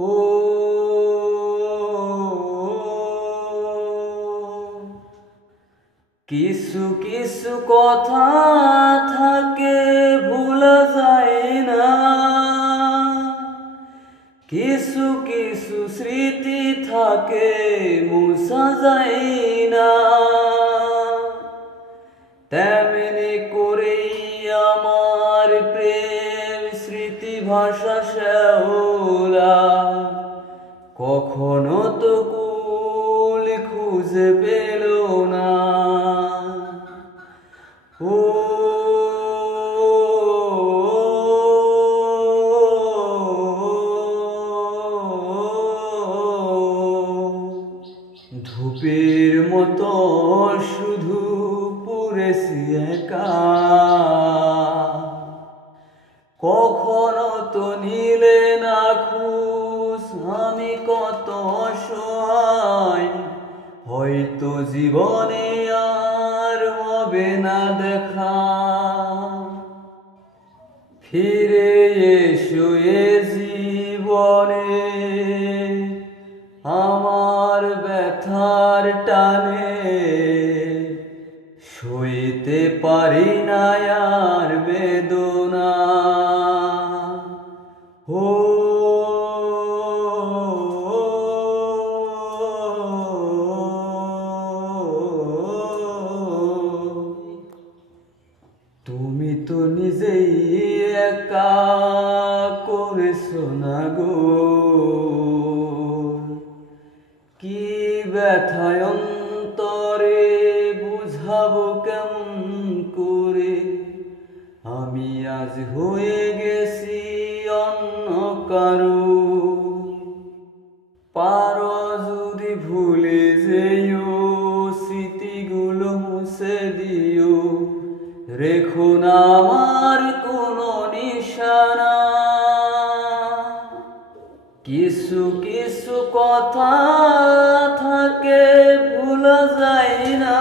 ও কিছু কিছু কথা থাকে ভোলা যায় না, কিছু কিছু স্মৃতি থাকে মুছা যায় না। তেমনি করেই আমার প্রেম স্মৃতি ভাষা শ্যাওলা কখনো তো কুল খুঁজে পেল না। ও ধূপের মতো শুধু পুড়েছি একা, কখনো তো নিলে না খুশ আমি কত অসহায়। হয়তো জীবনে আর হবে না দেখা, ফিরে এসো এ জীবনে আমার ব্যথার টানে। সইতে পারি না আর বেদনা। ও তুমি তো নিজেই একা করেছো না গো, কি ব্যথায় অন্তরে বুঝাবো কেমন করে। আমি আজ হয়ে গেছি অন্য কারো। পারো যদি ভুলে যেও স্মৃতিগুলো মুছে দিও, রেখো না আমার কোনো নিশানা। কিছু কিছু কথা থাকে ভোলা যায় না,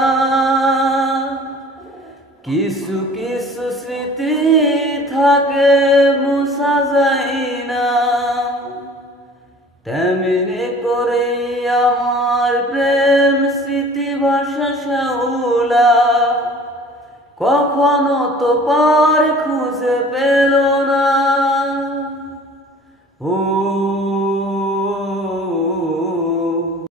কিছু কিছু স্মৃতি থাকে মুছা যায় না। তেমনি করেই আমার প্রেম স্মৃতি ভাষা শ্যাওলা কখনো তো পার খুঁজে পেল না। ও